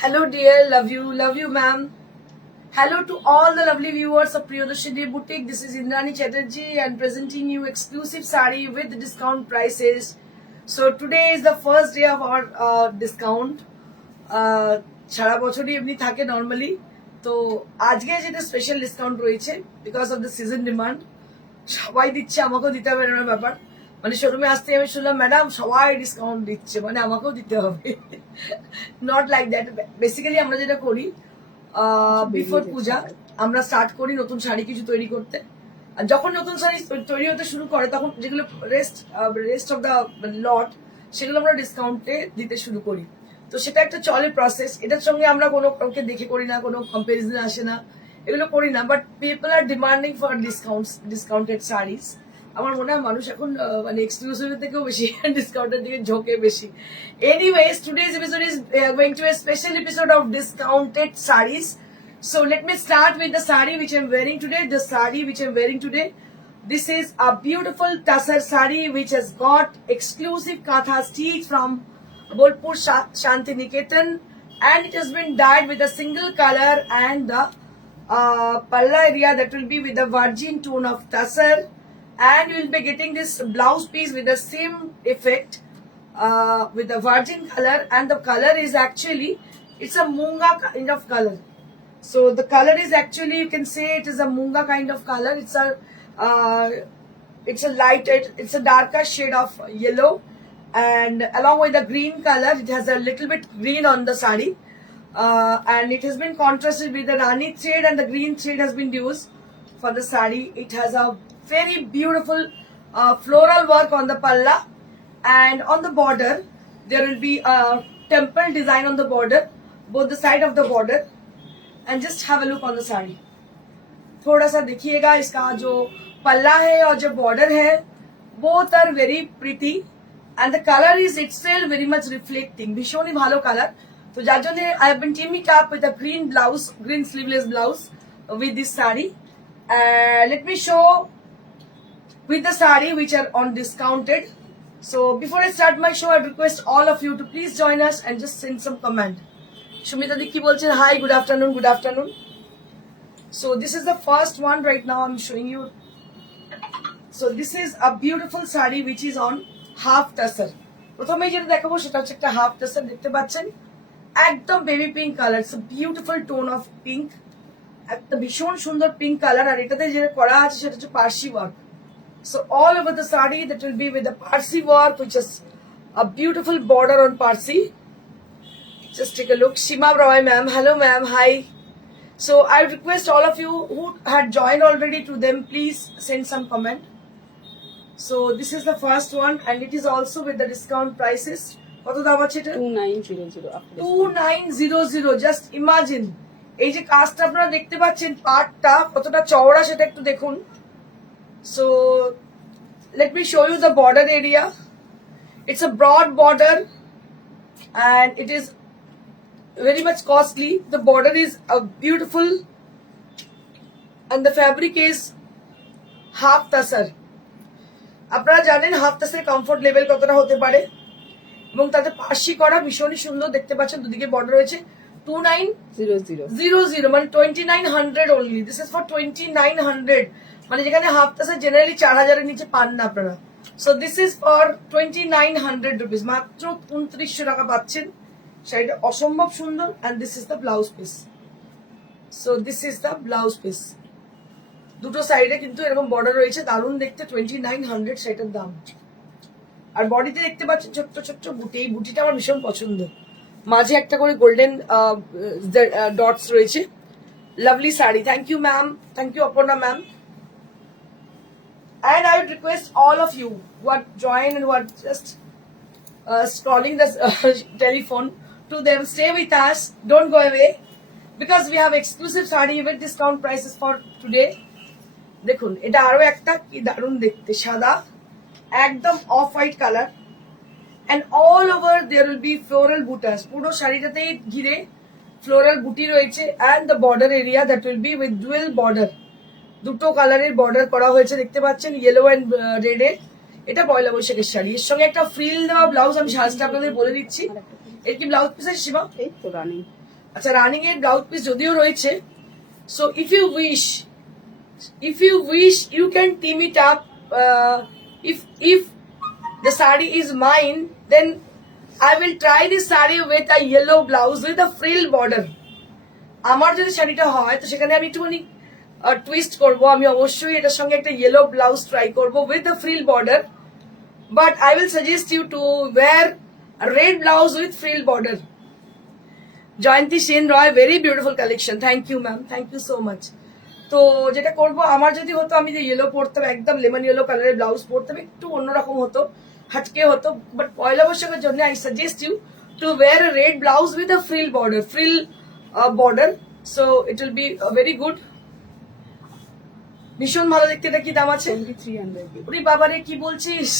Hello dear, love you ma'am. Hello to all the lovely viewers of Priyadarshini Boutique. This is Indrani Chatterjee and presenting you exclusive sari with discount prices. So today is the first day of our discount. সারা বছরই এমনি থাকে normally, তো আজকে যেটা special discount রয়েছে because of the season demand. সবাই দিচ্ছে, আমাকেও দিতে হবে এরকম ব্যাপার। মানে শোরুমে আসতে আমি শুনলাম ম্যাডাম সবাই ডিসকাউন্ট দিচ্ছে, মানে আমাকেও দিতে হবে। Not like that. বেসিক্যালি আমরা যেটা করি বিফোর পূজা আমরা স্টার্ট করি নতুন শাড়ি কিছু তৈরি করতে, আর যখন নতুন শাড়ি তৈরি হতে শুরু করে তখন যেগুলো রেস্ট অফ দ্য লট সেগুলো আমরা ডিসকাউন্টে দিতে শুরু করি। তো সেটা একটা চলে প্রসেস। এটার সঙ্গে আমরা কোনো কাউকে দেখে করি না, কোনো কম্পারিজন আসে না, এগুলো করি না। But people are demanding for discounted saris. আমার মনে হয় মানুষ এখন মানে এক্সক্লুসিভের থেকেও বেশি ডিসকাউন্টের দিকে ঝোঁকে বেশি। Anyways, today's episode is going to a special episode of discounted sarees. So let me start with the saree which I'm wearing today. The saree which I'm wearing today, this is a beautiful tussar saree which has got exclusive katha stitch from Bolpur Shanti Niketan, and it has been dyed with a single color, and the palla area that will be with the virgin tone of tussar, and you will be getting this blouse piece with the same effect with the virgin color, and the color is actually, it's a munga kind of color. So the color is actually, you can say it is a munga kind of color. It's a light, it's a darker shade of yellow, and along with the green color it has a little bit green on the sari, and it has been contrasted with the rani shade, and the green shade has been used for the sari. It has a very beautiful floral work on the palla, and on the border there will be a temple design on the border, both the side of the border. And just have a look on the sari. थोड़ा सा देखिएगा इसका जो पल्ला है और जो border है, both are very pretty, and the color is itself very much reflecting. ভীষণই ভালো color. তো যার জন্য I have been teaming up with a green blouse, green sleeveless blouse with this sari. Let me show with the sari which are on discounted. So before I start my show, I request all of you to please join us and just send some comment. Shumita Dikki bolchen, hi, good afternoon, good afternoon. So this is the first one right now I'm showing you. So this is a beautiful sari which is on half tussar. প্রথমে যেটা দেখাবো সেটা হচ্ছে একটা half tussar, দেখতে পাচ্ছেন একদম baby pink colour. It's a beautiful tone of pink, একটা ভীষণ সুন্দর পিঙ্ক কালার। আর এটাতে যেটা করা আছে সেটা হচ্ছে Parsi work. So all over the sari that will be with the Parsi work, which is a beautiful border on Parsi. Just take a look. Shima Roy ma'am, hello ma'am, hi. So I request all of you who had joined already to them, please send some comment. So this is the first one, and it is also with the discount prices. কত দাম আছে এটা? 2900. Just imagine এই যে কাজটা আপনারা দেখতে পাচ্ছেন, পাটটা কতটা চওড়া সেটা একটু দেখুন। So let me show you the border area. It's a broad border and it is very much costly. The border is beautiful and the fabric is half tussar. আপনারা জানেন হাফ টাসের কমফোর্ট লেভেল কতটা হতে পারে, এবং তাতে পার্সি করা ভীষণই সুন্দর। দেখতে পাচ্ছেন দুদিকে বর্ডার রয়েছে। 2900 মানে 2900 only. This is for 2900, মানে যেখানে হাফ টাসের জেনারেলি 4000 এর নিচে পান না আপনারা। So this is for 2900 rupees, মাত্র 2900 টাকা পাচ্ছেন। শাড়িটা অসম্ভব সুন্দর। And this is the blouse piece. So this is the blouse piece. দুটো সাইডে কিন্তু এরকম বর্ডার রয়েছে, দারুণ দেখতে। 2900 শাড়িটার দাম। আর বডিতে দেখতে পাচ্ছেন ছোট্ট ছোট্ট বুটি। এই বুটিটা আমার ভীষণ পছন্দ, মাঝে একটা করে গোল্ডেন ডটস রয়েছে। Lovely sari. Thank you ma'am, thank you Aparna ma'am. And I would request all of you who are joined and who are just scrolling the telephone to them, stay with us, don't go away, because we have exclusive saree with discount prices for today. দেখুন এটা আরো একটা কি দারুণ দেখতে, সাদা একদম off white colour, and all over there will be floral butas. পুরো শাড়িটাতেই ঘিরে ফ্লোরাল বুটি রয়েছে, and the border area that will be with dual border. দুটো কালারের বর্ডার করা হয়েছে, দেখতে পাচ্ছেন ইয়েলো এন্ড রেডে। এটা পয়লা বৈশাখের শাড়ি, এর সঙ্গে একটা ফ্রিল দেওয়া ব্লাউজ। আমি সাজটা আপনাদের বলে দিচ্ছি। এর কি ব্লাউজ পিস আছে সীমা? এই তো রানিং আচ্ছা, রানিং এর ব্লাউজ পিস যদিও রয়েছে, so if you wish you can team it up. If the sari is mine, then I will try this sari with a yellow blouse with a frill border. আমার যদি শাড়িটা হয় তো সেখানে আমি একটুখানি টুইস্ট করব, আমি অবশ্যই এটার সঙ্গে একটা ইয়েলো ব্লাউজ ট্রাই করব with a frill border, but I will suggest you to wear red blouse with frill border. Jayanti Sen Roy, very beautiful collection, thank you ma'am, thank you so much. তো যেটা করব, আমার যদি হতো আমি যে ইয়েলো পরতাম, একদম লেমন ইয়েলো কালারের ব্লাউজ পরতাম, একটু অন্যরকম হতো, হাটকে হতো, বাট পয়লা বৈশাখের জন্য I suggest you to wear a red blouse with a frill border, so it will be very good. ভীষণ ভালো দেখতে। এটা কি দাম আছে? 2300। ওরে বাবারে, কি বলছিস?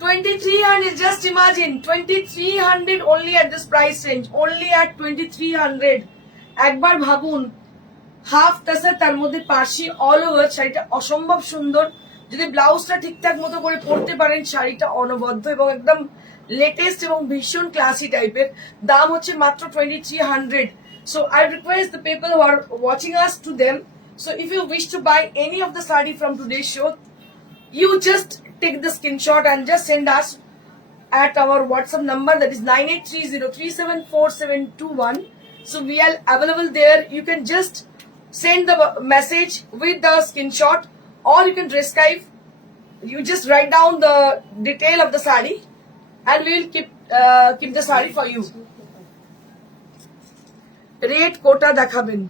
2300, just imagine 2300 only at this price range, only at 2300। একবার ভাবুন, হাফ টাসার, তার মধ্যে পার্সি অল ওভার, শাড়িটা অসম্ভব সুন্দর। যদি ব্লাউজটা ঠিকঠাক মতো করে পরতে পারেন, শাড়িটা অনবদ্য এবং একদম লেটেস্ট এবং ভীষণ ক্লাসি টাইপের। দাম হচ্ছে মাত্র 2300। So I request the people who are watching us to them. So if you wish to buy any of the sari from today's show, you just take the screenshot and just send us at our WhatsApp number, that is 9830374721. So we are available there. You can just send the message with the screenshot, or you can transcribe. You just write down the detail of the sari, and we will keep the sari for you. Red Kota দেখাবেন।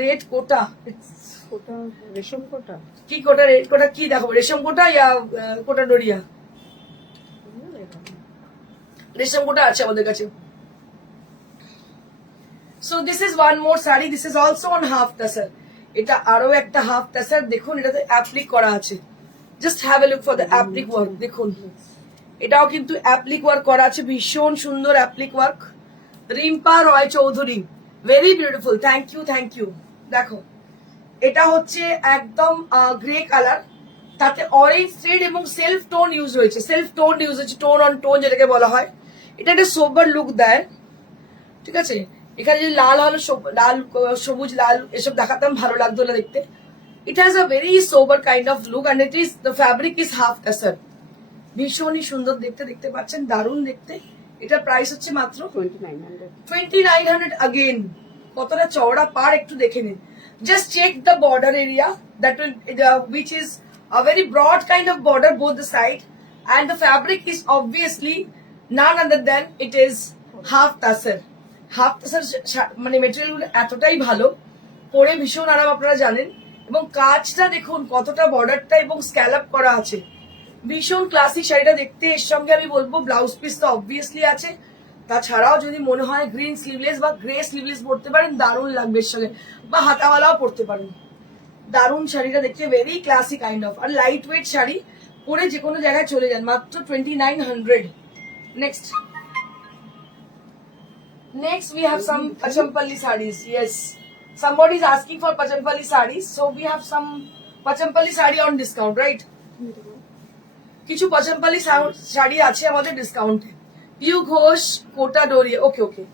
Red কোটা, কোটা রেশম কোটা, কি কোটা? Red কোটা কি দেখাবো? রেশম কোটা ইয়া কোটা Doria? রেশম কোটা আছে আমাদের কাছে। So this is one more sari, this is also on half tussar. এটা আরো একটা হাফ টাসার, দেখুন এটাতে অ্যাপ্লিক করা আছে। Just have a look for the applique work, দেখুন এটাও কিন্তু অ্যাপ্লিক ওয়ার্ক করা আছে, ভীষণ সুন্দর applique work. Rimpa Roy Chowdhury, very beautiful, thank you, thank you. দেখো, এটা হচ্ছে একদম গ্রে কালার, তাতে অরেঞ্জ থ্রেড এবং সেলফ টোন ইউজ হয়েছে, টোন অন টোন যেটাকে বলা হয়। এটা একটা সোবার লুক দেয়, ঠিক আছে। এখানে যদি লাল হলো, লাল সবুজ লাল এসব দেখাতাম, ভালো লাগতো না দেখতে। It has a very sober kind of look, and it is the fabric is half tussar. ভীষণই সুন্দর দেখতে, দেখতে পাচ্ছেন, দারুণ দেখতে। এটা প্রাইস হচ্ছে মাত্র 2900। अगेन কতটা চওড়া পার একটু দেখে নিন। Just check the border area, that will which is a very broad kind of border both the side, and the fabric is obviously none other than it is half tassar। Half tussar মানে material গুলো এতটাই ভালো, পরে ভীষণ আরাম, আপনারা জানেন। এবং কাজটা দেখুন কতটা, বর্ডারটা এবং স্ক্যালপ করা আছে, ভীষণ ক্লাসিক শাড়িটা দেখতে। এর সঙ্গে আমি বলবো ব্লাউজ পিস তো অবভিয়াসলি আছে, তাছাড়াও যদি মনে হয় গ্রিন স্লিভলেস বা গ্রে স্লিভলেস পরতে পারেন, দারুণ লাগবে এর সঙ্গে, বা হাতাওয়ালাও পরতে পারেন। দারুণ শাড়িটা দেখতে, ভেরি ক্লাসিক কাইন্ড অফ, আর লাইট ওয়েট শাড়ি, পরে যে কোনো জায়গায় চলে যান, মাত্র 2900। Next we have some Pachampalli sarees. Yes, somebody is asking for Pachampalli sarees, so we have some Pachampalli saree on discount, right? কিছু পচনপালি শাড়ি আছে আমাদের ডিসকাউন্টে। Piu Ghosh, Kota Doria, okay okay,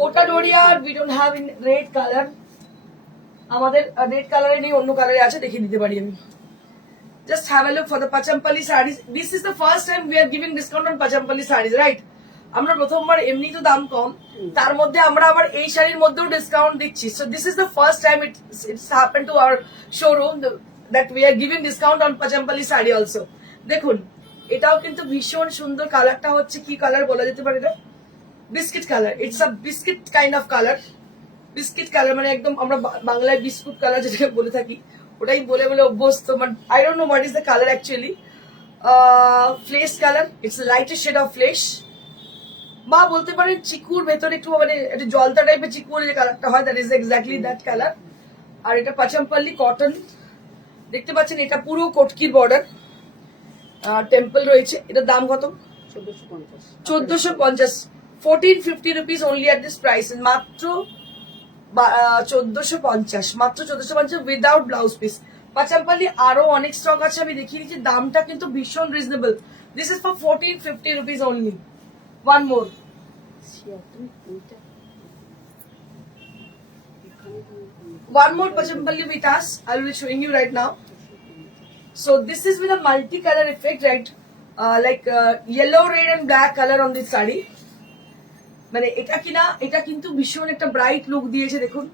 Kota Doria we don't have in red colour, আমাদের রেড কালারে নেই, অন্য কালারে আছে, দেখিয়ে দিতে পারি আমি। Just have a look for the Pochampalli saris. This is the first time we are giving discount on Pochampalli saris, right? আমরা প্রথমবার, এমনি তো দাম কম, তার মধ্যে আমরা আবার এই শাড়ির মধ্যেও ডিসকাউন্ট দিচ্ছি। So this is the first time it's happen to our showroom that we are giving discount on Pochampalli sari also. দেখুন এটাও কিন্তু ভীষণ সুন্দর, কালারটা হচ্ছে কি কালার বলা যেতে পারে, এটা biscuit colour, it's a biscuit kind of colour. Biscuit colour মানে একদম আমরা বাংলায় বিস্কুট কালার যেটাকে বলে থাকি, ওটাই বলে বলে অভ্যস্ত, but I don't know what is the colour actually. Flash colour, it's লাইটের শেড অফ ফ্লেশ, বা বলতে পারেন চিকুর ভেতরে একটু মানে একটা জলতা টাইপের চিকুর যে কালারটা হয়, that is exactly that colour. আর এটা পাচামপাল্লি কটন, দেখতে পাচ্ছেন এটা পুরো কটকির বর্ডার, টেম্পল রয়েছে। এটার দাম কত? 1450। 1450 rupees only at this price, মাত্র 1450, মাত্র 1450 উইদাউট ব্লাউজ পিস। পাচামপাল্লি আরো অনেক স্টক আছে, আমি দেখিয়ে দিচ্ছি, দামটা কিন্তু ভীষণ reasonable. This is for 1450 rupees only. One more, One more Pachampalli with us. I will be showing you right now. So this is with a multi-color effect, right? Like yellow, red and black color on this saree. মানে এটা কিন্তু ভীষণ একটা bright look দিয়েছে দেখুন,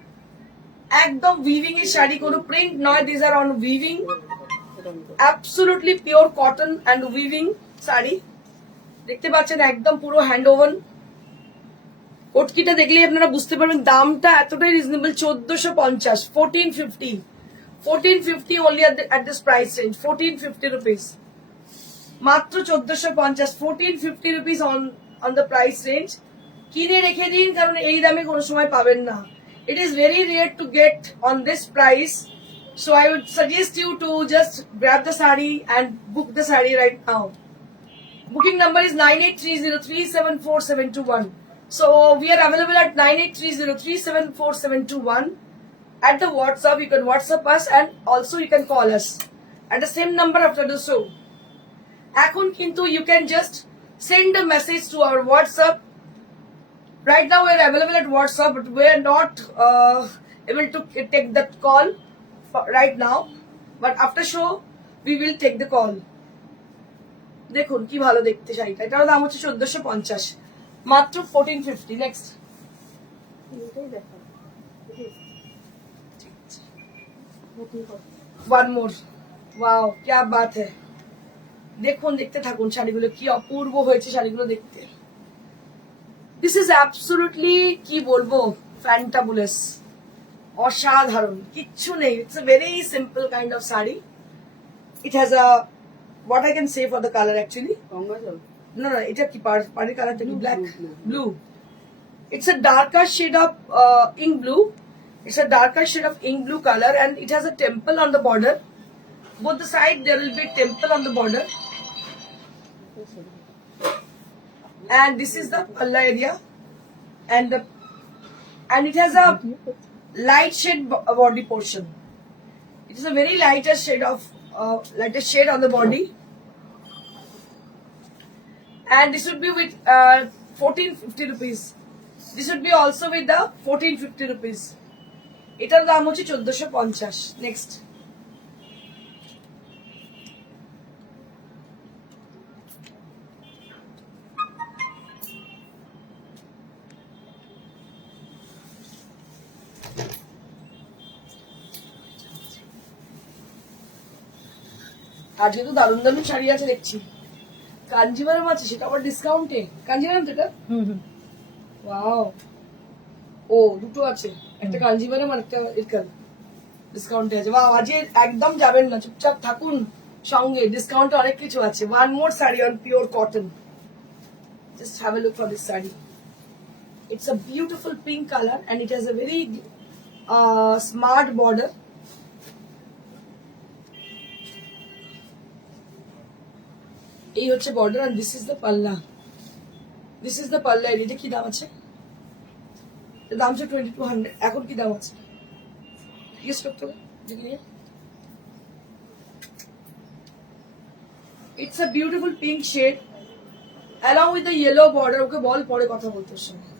একদম weaving এর শাড়ি, কোনো প্রিন্ট নয়, this are on weaving, absolutely pure cotton and weaving sari. দেখতে পাচ্ছেন একদম পুরো হ্যান্ড ওভান। কোটকিটা দেখলেই আপনারা বুঝতে পারবেন দামটা এতটাই reasonable, 1450, 1450 only at this price range, 1450 rupees, মাত্র 1450, 1450 rupees on the price range। কিনে রেখে দিন, কারণ এই দামে কোনো সময় পাবেন না। It is very rare to get on this price, so I would suggest you to just grab the saree and book the saree right now. Booking number is 9830374721. So we are available at 9830374721 at the WhatsApp. You can WhatsApp us and also you can call us at the same number after the show. এখন কিন্তু you can just send a message to our WhatsApp. Right now we are available at WhatsApp, but we are not able to take that call right now. But after show we will take the call. দেখুন কি ভালো দেখতে শাড়িটা, এটার দাম হচ্ছে 1450, মাত্র 1450। Next one more, wow क्या बात है। দেখুন, দেখতে থাকুন শাড়িগুলো কি অপূর্ব হয়েছে শাড়িগুলো দেখতে। দিস ইজ অ্যাবসলিউটলি কি বলবো, ফ্যান্টাবুলাস, অসাধারণ, কিচ্ছু নেই। It's a very simple kind of sari. It has a what I can say for the color actually. No, এটা কি পাড়ের কালারটা কি? Black, blue. It's a darker shade of ink blue. It's a darker shade of ink blue color and it has a temple on the border. Both the side there will be a temple on the border. And this is the palla area, and it has a light shade body portion. It is a very lighter shade on the body. And this would be with 1450 rupees. This would be also with the 1450 rupees. এটার দাম হচ্ছে 1450। Next আজকে তো দারুণ দারুণ শাড়ি আছে দেখছি। কাঞ্জিভারাম আছে, সেটা আবার ডিসকাউন্টে। কাঞ্জিভারাম তো এটা, ওয়াও, ও দুটো আছে, একটা কাঞ্জিভারাম আর একটা ইরকান, ডিসকাউন্টে আছে। ওয়াও, আজকে একদম যাবেন না, চুপচাপ থাকুন সঙ্গে, ডিসকাউন্টে অনেক কিছু আছে। One more sari on pure cotton, just have a look for this sari. It's a beautiful pink colour and it has a very smart border. এই হচ্ছে border and this is the পাল্লা, this is the পাল্লা। এটা কি দাম আছে? এর দাম হচ্ছে 2200। এখন কি দাম আছে জিজ্ঞেস করতে হবে। It's a beautiful pink shade along with the yellow border. ওকে বল পরে কথা বলতে ওর সঙ্গে।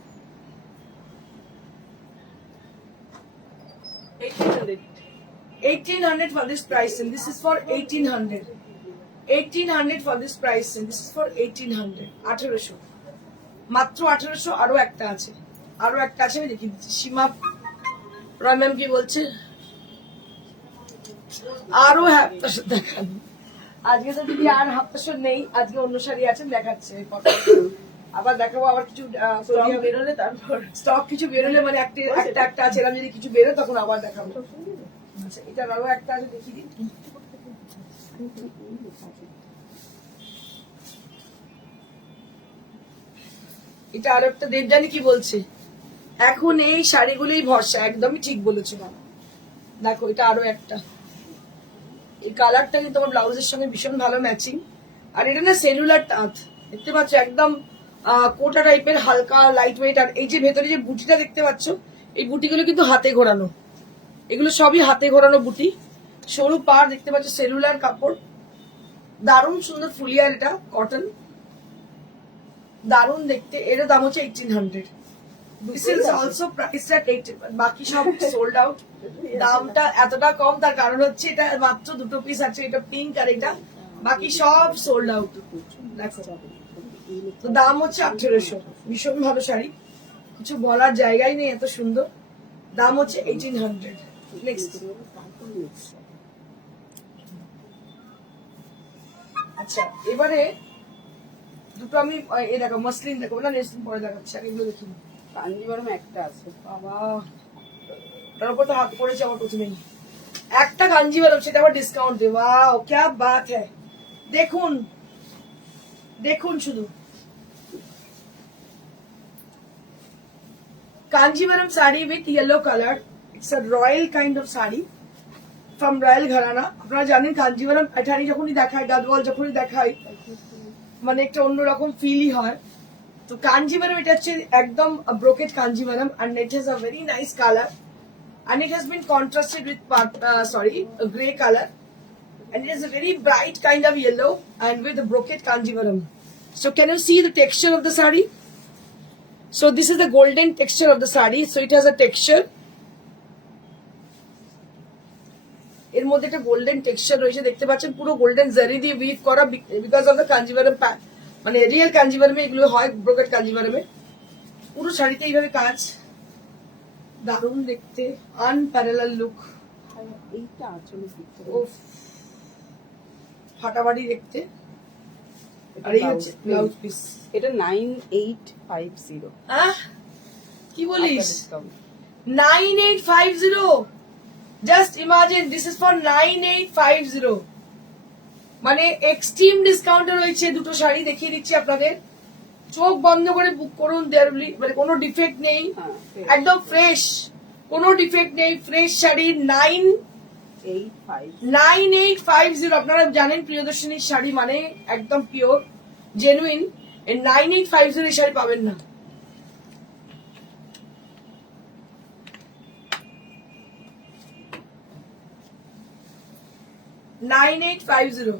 1800 for this price and this is for 1800 for this price and this is for 1800, 1800, মাত্র 1800। আরো একটা আছে, আমি দেখিয়ে দিচ্ছি। সীমা রয় ম্যাম কি বলছে? আরো হাফতাশো দেখান। আজকে তো দিদি আর হাফতাশো নেই, আজকে অন্য শাড়ি আছে, দেখাচ্ছে আবার দেখাবো। আবার কিছু বেরোলে, তারপর স্টক কিছু বেরোলে, মানে একটা আছে, এরকম যদি কিছু বেরো তখন আবার দেখাবো। আচ্ছা, এটার আরো একটা আছে, দেখিয়ে দিই। এটা আরো একটা। দেবজানি কি বলছে? এখন এই শাড়িগুলোই ভরসা, একদমই ঠিক বলেছো না। দেখো, এটা আরো একটা, এই কালারটা কিন্তু তোমার ব্লাউজের সঙ্গে ভীষণ ভালো ম্যাচিং। আর এটা না সেলুলার তাঁত, দেখতে পাচ্ছ, একদম কোটা টাইপের, হালকা লাইট ওয়েট। আর এই যে ভেতরে যে বুটিটা দেখতে পাচ্ছ, এই বুটিগুলো কিন্তু হাতে ঘোরানো, এগুলো সবই হাতে ঘোরানো বুটি। সরু পাড় দেখতে পাচ্ছ, সেলুলার কাপড়, দারুণ সুন্দর ফুলিয়ার, এটা কটন, দারুণ দেখতে। এর দাম হচ্ছে 1800। This is also priced at 80, বাকি সব সোল্ড আউট। দামটা এতটা কম তার কারণ হচ্ছে এটা মাত্র দুটো পিস আছে, এটা পিঙ্ক আর এটা, বাকি সব সোল্ড আউট। দেখো তো দাম হচ্ছে 1800, ভীষণ ভালো শাড়ি, কিছু বলার জায়গাই নেই, এত সুন্দর। দাম হচ্ছে 1800। নেক্সট, আচ্ছা এবারে দুটো আমি এই দেখো মসলিন দেখাবো না, নেক্সট পরে দেখাচ্ছি, আগে এগুলো দেখি। কাঞ্জিভারম একটা আছে। বাবা তার উপর তো হাত পড়েছে আমার প্রথমেই। একটা কাঞ্জিভারম, সেটা আবার ডিসকাউন্টে। ওয়াও क्या बात है, দেখুন দেখুন শুধু Kanjeevaram sari with yellow colour. It's a royal kind of sari from royal ঘরানা। আপনারা জানেন কাঞ্জিভারম পাঠানি যখনই দেখায়, গাদওয়াল যখনই দেখায়, মানে একটা অন্যরকম ফিলই হয়। তো কাঞ্জিভারম এটা হচ্ছে একদম brocade Kanjivaram, and it has a very nice color, and it has been contrasted with a grey color, and it is a very bright kind of yellow and with the brocade kanjivaram. So can you see the texture of the sari? So this is the golden texture of the sari. So it has a texture, এর মধ্যে একটা golden texture রয়েছে, দেখতে পাচ্ছেন পুরো golden জারি দিয়ে we've করা, বিকজ অফ দ্য কাঞ্জিভারম, মানে রিয়েল কাঞ্জিভারমে এগুলো হয়, ব্রোকেট কাঞ্জিভারমে। পুরো শাড়িতে এইভাবে কাজ, দারুণ দেখতে, আনপ্যারালাল লুক। এইটা আঁচলে দিতে ও ফাটাফাটি দেখতে। আর এই হচ্ছে ব্লাউজ পিস। এটা 9850। কি বলিস 9850? Just imagine, this is for 9850। মানে এক্সট্রিম ডিসকাউন্টে রয়েছে দুটো শাড়ি, দেখিয়ে দিচ্ছি আপনাদের। চোখ বন্ধ করে বুক করুন, মানে কোনো ডিফেক্ট নেই, একদম ফ্রেশ, কোনো ডিফেক্ট নেই, ফ্রেশ শাড়ি। 9850। আপনারা জানেন প্রিয়দর্শিনীর শাড়ি মানে একদম পিওর জেনুইন, এই 9850 এই শাড়ি পাবেন না। $9850।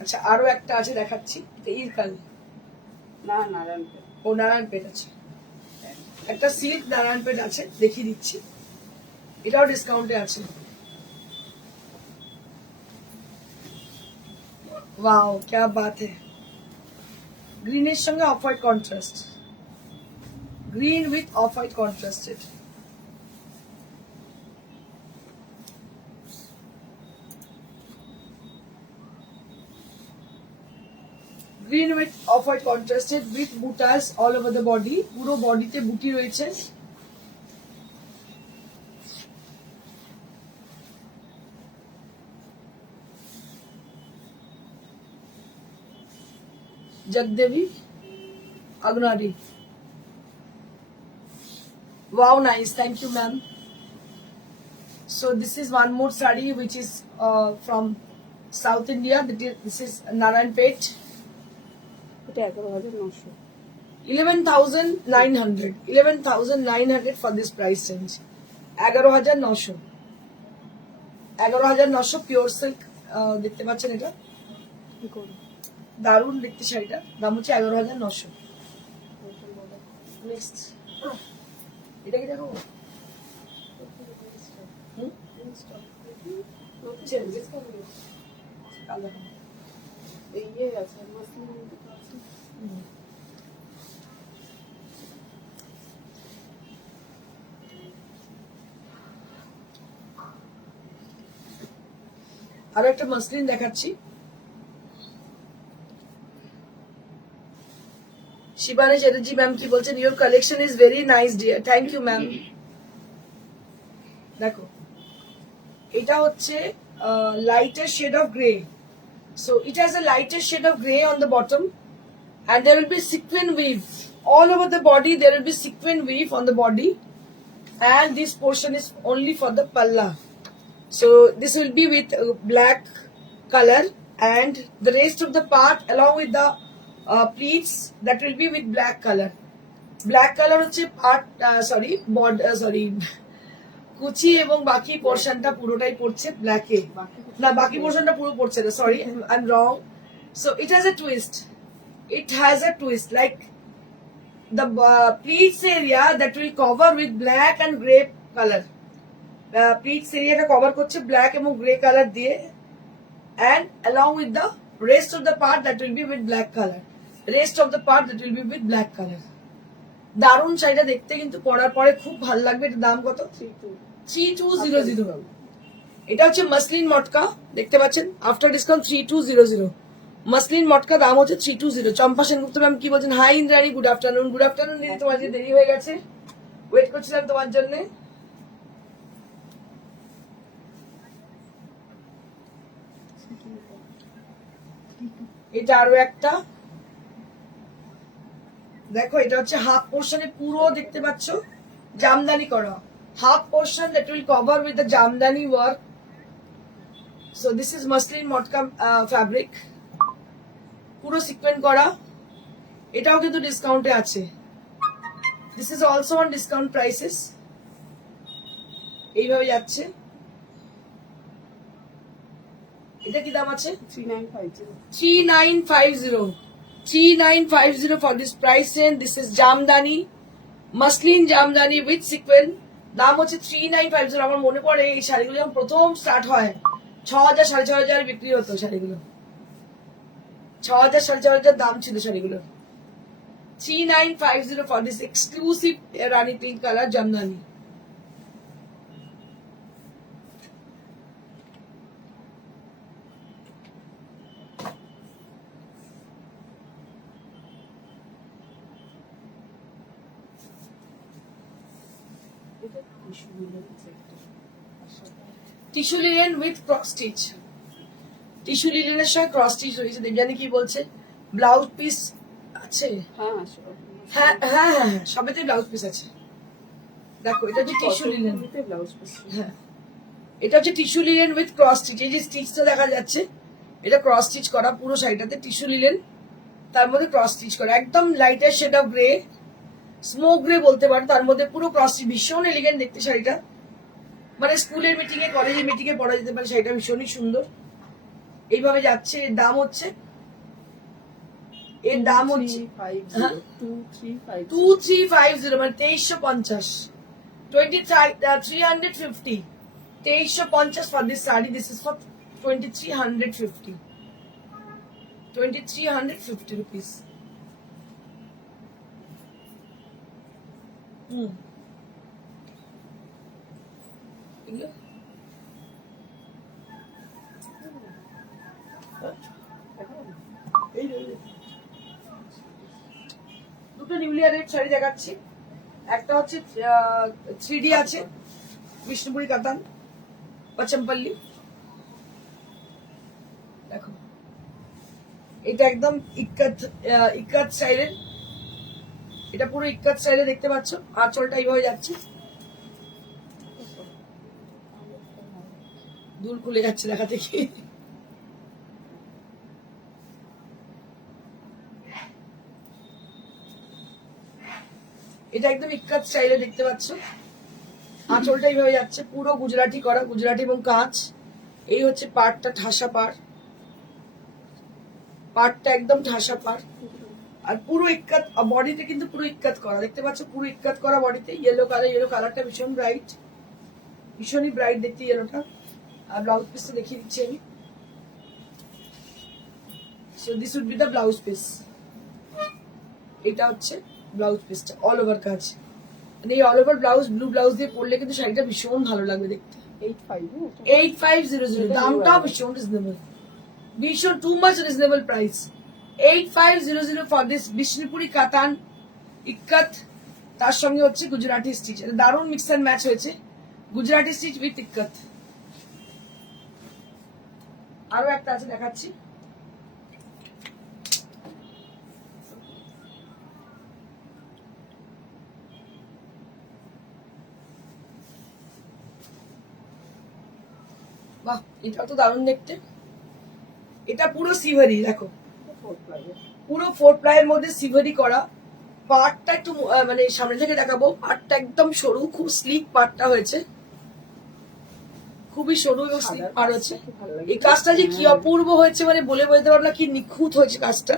আচ্ছা আরো একটা আছে দেখাচ্ছি, ইরকাল না নারায়ণপেট। ও নারায়ণপেট আছে, একটা সিল্ক নারায়ণপেট আছে, দেখিয়ে দিচ্ছি, এটাও ডিসকাউন্টে আছে। ওয়াও क्या बात है, গ্রিনের সঙ্গে off white contrast, green with off white contrasted. Green with off white contrasted with বুটাস অল ওভার দ্য বডি, পুরো বডিতে বুটি রয়েছে। Jagdevi Agnadi. Wow, nice. Thank you, ma'am. So this is one more sari which is from South India. This is Narayanpet. এটা 11900। 11,900. 11,900 for this price range. 11,900. 11,900 pure silk. দেখতে পাচ্ছেন এটা কি করব? দারুণ দেখতে শাড়িটা, দাম হচ্ছে 11,900। নেক্সট এটা কি দেখো, এই আছে মাসলিন আছে। আরো একটা মসলিন দেখাচ্ছি, শিবানী চ্যাটার্জি ম্যাম কি বলছেন, your collection is very nice dear, thank you ma'am. দেখো এটা হচ্ছে lighter shade of grey, so it has a lighter shade of grey on the bottom, and there will be sequin weave all over the body, there will be sequin weave on the body, and this portion is only for the palla. So this will be with black color, and the rest of the part along with the pleats, that will be with black color. Black color হচ্ছে part কুচি এবং বাকি পোর্শনটা পুরোটাই পড়ছে ব্ল্যাকে, না বাকি পোর্শনটা পুরো পড়ছে না, sorry I am wrong. So it has a twist, it has a twist like the pleats area that will cover with black and grey color. Pleats area টা কভার করছে ব্ল্যাক এবং গ্রে কালার দিয়ে, and along with the rest of the part that will be with black color, rest of the part that will be with black color. দারুন শাড়িটা দেখতে, কিন্তু পরার পরে খুব ভালো লাগবে। এটার দাম কত? 3200। এটা হচ্ছে মাসলিন মটকা, দেখতে পাচ্ছেন আফটার ডিসকাউন্ট 3200 মাসলিন মটকা, দাম হচ্ছে 320। চম্পা সেনগুপ্ত ম্যাম কি বলছেন? Hi Indrani, good afternoon. Good afternoon দিদি, তোমার যে দেরি হয়ে গেছে, ওয়েট করছিলাম তোমার জন্য। এটা আরো একটা দেখো, এটা হচ্ছে হাফ পোর্শনে পুরো দেখতে পাচ্ছ জামদানি করা, half portion that will cover with the Jamdani work. So this is muslin matka fabric, পুরো সিকোয়েন্স করা। এটাও কিন্তু ডিসকাউন্টে আছে। This is also on discount prices, এইভাবে যাচ্ছে। এটা কি দাম আছে? 3950 for this price range. This is Jamdani, muslin Jamdani with sequin, দাম হচ্ছে 3950। আমার মনে পড়ে এই শাড়িগুলো যখন প্রথম স্টার্ট হয় 6000 6500 বিক্রি হতো শাড়িগুলো, 6000 6500 দাম ছিল শাড়িগুলো। 3950 for this exclusive rani pink colour Jamdani. Tissue linen with cross stitch, tissue লিনেনের সঙ্গে ক্রস স্টিচ রয়েছে। দেবজানি কি বলছে? ব্লাউজ পিস আছে? হ্যাঁ হ্যাঁ হ্যাঁ হ্যাঁ, সবেতে ব্লাউজ পিস আছে। দেখো এটা হচ্ছে টিস্যু লিনেন, হ্যাঁ এটা হচ্ছে tissue linen with cross stitch. এই যে স্টিচটা দেখা যাচ্ছে, এটা ক্রস স্টিচ করা পুরো শাড়িটাতে, টিস্যু লিনেন তার মধ্যে ক্রস স্টিচ করা, একদম lighter shade of grey, smoke grey বলতে পারো, তার মধ্যে পুরো ক্রস স্টিচ। ভীষণ এলিগেন্ট দেখতে শাড়িটা, মানে স্কুলের মিটিং এ কলেজের মিটিং এ পরা যেতে পারে শাড়িটা, ভীষণই সুন্দর। এইভাবে যাচ্ছে। এর দাম হচ্ছে 2350, মানে 2350, 2350, 2350 for this saree. This is for 2350 rupees. এগুলো দুটো নিউলিয়া রেড শাড়ি দেখাচ্ছি। একটা হচ্ছে 3D আছে, বিষ্ণুপুরি কাতান পচমপল্লি। দেখো এটা একদম ইক্কাত স্টাইলের, এটা পুরো ইক্কাত স্টাইলে দেখতে পাচ্ছ। আঁচলটা এইভাবে যাচ্ছে, দুল খুলে যাচ্ছে দেখা দেখি। এটা একদম ইক্কাত স্টাইলে দেখতে পাচ্ছ, আঁচলটা এইভাবে যাচ্ছে, পুরো গুজরাটি করা, গুজরাটি এবং কাঁচ। এই হচ্ছে পাড়টা, ঠাসা পাড়, পাড়টা একদম ঠাসা পাড়, আর পুরো ইক্কাত বডিতে কিন্তু পুরো ইক্কাত করা দেখতে পাচ্ছ, পুরো ইক্কাত করা বডিতে। ইয়েলো কালার, ইয়েলো কালারটা ভীষণ ব্রাইট, ভীষণই ব্রাইট দেখতে ইয়েলোটা। আর ব্লাউজ পিসটা দেখিয়ে দিচ্ছি আমি। So this would be the blouse piece. এটা হচ্ছে ব্লাউজ পিসটা, অল ওভার কাজ। মানে এই all over blouse, blue blouse দিয়ে পরলে কিন্তু শাড়িটা ভীষণ ভালো লাগবে দেখতে। 8500, দামটাও ভীষণ রিজনেবল, ভীষণ too much reasonable price. 8500 for this Bishnupuri কাতান ইক্কাত, তার সঙ্গে হচ্ছে গুজরাটি স্টিচ। দারুণ মিক্স অ্যান্ড ম্যাচ হয়েছে, গুজরাটি স্টিচ উইথ ইক্কাত। আরো একটা আছে দেখাচ্ছি। বাহ, এটা তো দারুণ দেখতে। এটা পুরো সিভারি, দেখো পুরো 4 প্লাইয়ের মধ্যে সিভারি করা। পার্টটা একটু মানে সামনে থেকে দেখাবো, পার্টটা একদম সরু, খুব স্লিক পার্টটা হয়েছে। খুবই সরু এবং স্লিক সাদার পার কাজটা হচ্ছে। কি ভালো লাগে। এই কাজটা যে কি হ্যাঁ। অপূর্ব হয়েছে মানে বলে বলতে পারবো না, কি নিখুঁত হয়েছে কাজটা,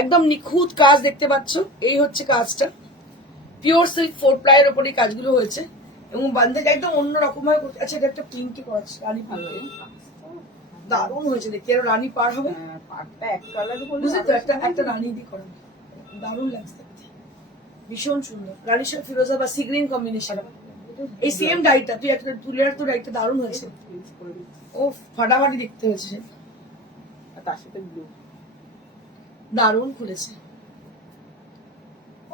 একদম নিখুঁত কাজ দেখতে পাচ্ছ। এই হচ্ছে কাজটা, পিওর সিল্ক 4 প্লাইয়ের উপর এই কাজগুলো হয়েছে এবং বান্ধেটা একদম অন্যরকম ভাবে করতে। আচ্ছা, এটা একটা প্রিন্টই করা আছে রানী পার, ভালো লাগে কাজটা। দারুণ হয়েছে দেখতে। আর রানী পার হবে, হ্যাঁ, পাটটা এক কালার বলে বুঝলি তো, একটা একটা রানী দিয়ে করা, দারুণ লাগছে দেখতে, ভীষণ সুন্দর। রানীর সাথে ফিরোজা বা সি গ্রিন কম্বিনেশন, এই সেম ডাইটা তুই একটা তুলের তো ডাইটা দারুণ হয়েছে। ও ফাটাফাটি দেখতে হয়েছে, তার সাথে ব্লু দারুণ খুলেছে,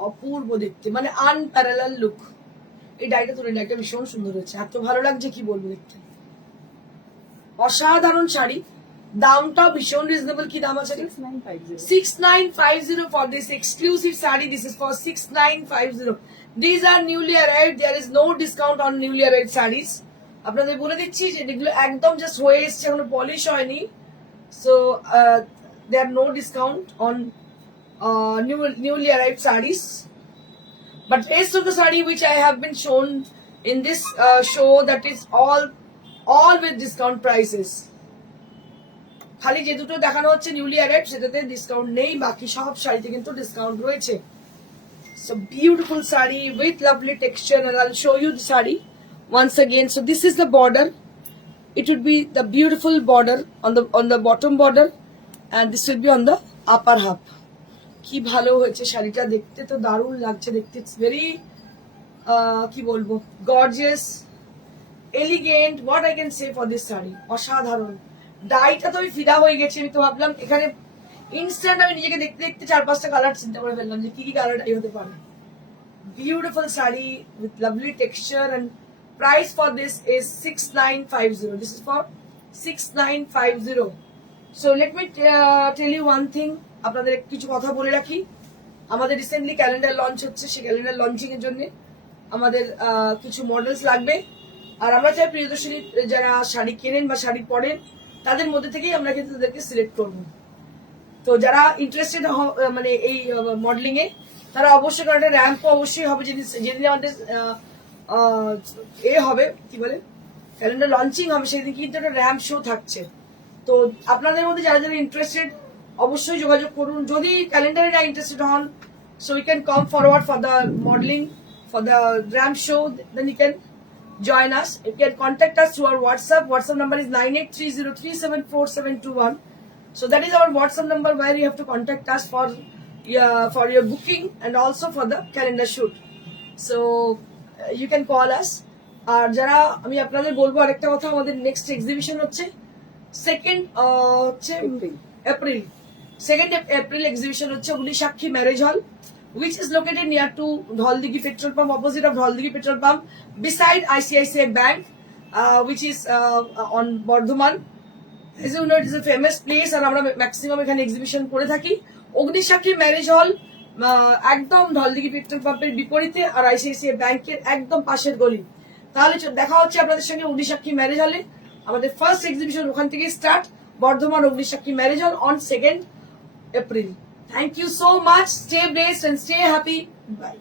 অপূর্ব দেখতে, মানে আনপ্যারালাল লুক। এই ডাইটা তুলে ডাইটা ভীষণ সুন্দর হয়েছে, এত ভালো লাগছে কি বলবো দেখতে, অসাধারণ শাড়ি। দামটাও ভীষণ রিজনেবল। কি দাম আছে? 6950 6950 for this exclusive saree. This is for 6950. These are newly arrived. There is no discount on newly arrived sarees. আপনাদের বলে দিচ্ছি যে এগুলো একদম জাস্ট হয়ে এসছে, এখনো পলিশ হয়নি। So there are no discount on newly arrived sarees. But rest of the saree which I have been shown in this show, that is all with discount prices. খালি যে দুটো দেখানো হচ্ছে নিউলি অ্যারাইভড সেটাতে discount নেই, বাকি সব শাড়িতে কিন্তু ডিসকাউন্ট রয়েছে। So beautiful sari with lovely texture, and I'll show you the saree once again. So this is the border. It would be the beautiful border on the bottom border, and this will be on the upper half. কি ভালো হয়েছে শাড়িটা, দেখতে তো দারুণ লাগছে দেখতে। It's very কি বলবো, gorgeous, elegant, what I can say for this sari, অসাধারণ। ডাইটা তো আমি ফিদা হয়ে গেছি, আমি তো ভাবলাম এখানে ইনস্ট্যান্ট আমি নিজেকে দেখতে দেখতে 4-5টা কালার চিন্তা করে ফেললাম যে কি কি কালার ডাই হতে পারে। Beautiful sari with lovely texture, and price for this is 6950. This is for 6950. So let me tell you one thing, আপনাদের কিছু কথা বলে রাখি। আমাদের রিসেন্টলি ক্যালেন্ডার লঞ্চ হচ্ছে, সেই ক্যালেন্ডার লঞ্চিং এর জন্য আমাদের কিছু মডেলস লাগবে। আর আমরা চাই প্রিয়দর্শিনী যারা শাড়ি কেনেন বা শাড়ি পরেন তাদের মধ্যে থেকেই আমরা কিন্তু তাদেরকে সিলেক্ট করবো। তো যারা ইন্টারেস্টেড মানে এই মডেলিং এ, তারা অবশ্যই একটা র্যাম্পও অবশ্যই হবে, যেদিন আমাদের হবে কি বলে ক্যালেন্ডার লঞ্চিং হবে, সেদিন কিন্তু একটা র্যাম্প শো থাকছে। তো আপনাদের মধ্যে যারা যারা ইন্টারেস্টেড অবশ্যই যোগাযোগ করুন। যদি ক্যালেন্ডারে না ইন্টারেস্টেড হন, so you can come forward for the modelling for the ramp show, then you can join us. You can contact us through our WhatsApp. WhatsApp number is 9830374721. So that is our WhatsApp number where you have to contact us for your booking and also for the calendar shoot. So you can call us. আর যারা আমি আপনাদের বলবো আরেকটা কথা, আমাদের next exhibition হচ্ছে 2nd হচ্ছে April, 2nd April exhibition হচ্ছে অগ্নিসাক্ষী ম্যারেজ হল, which is located near to Dholdighi petrol pump, opposite of Dholdighi petrol pump, beside ICICI Bank, which is on Bardhaman. As you know, it is a famous place, and আমরা maximum এখানে exhibition করে থাকি। অগ্নিসাক্ষী marriage হল একদম Dholdighi petrol পাম্পের বিপরীতে, আর ICICI ব্যাংকের একদম পাশের গলি। তাহলে দেখা হচ্ছে আপনাদের সঙ্গে অগ্নিসাক্ষী ম্যারেজ হলে। আমাদের ফার্স্ট এক্সিবিশন ওখান থেকে start, Bardhaman Agnisakshi marriage hall on 2nd April. Thank you so much. Stay blessed and stay happy. Bye.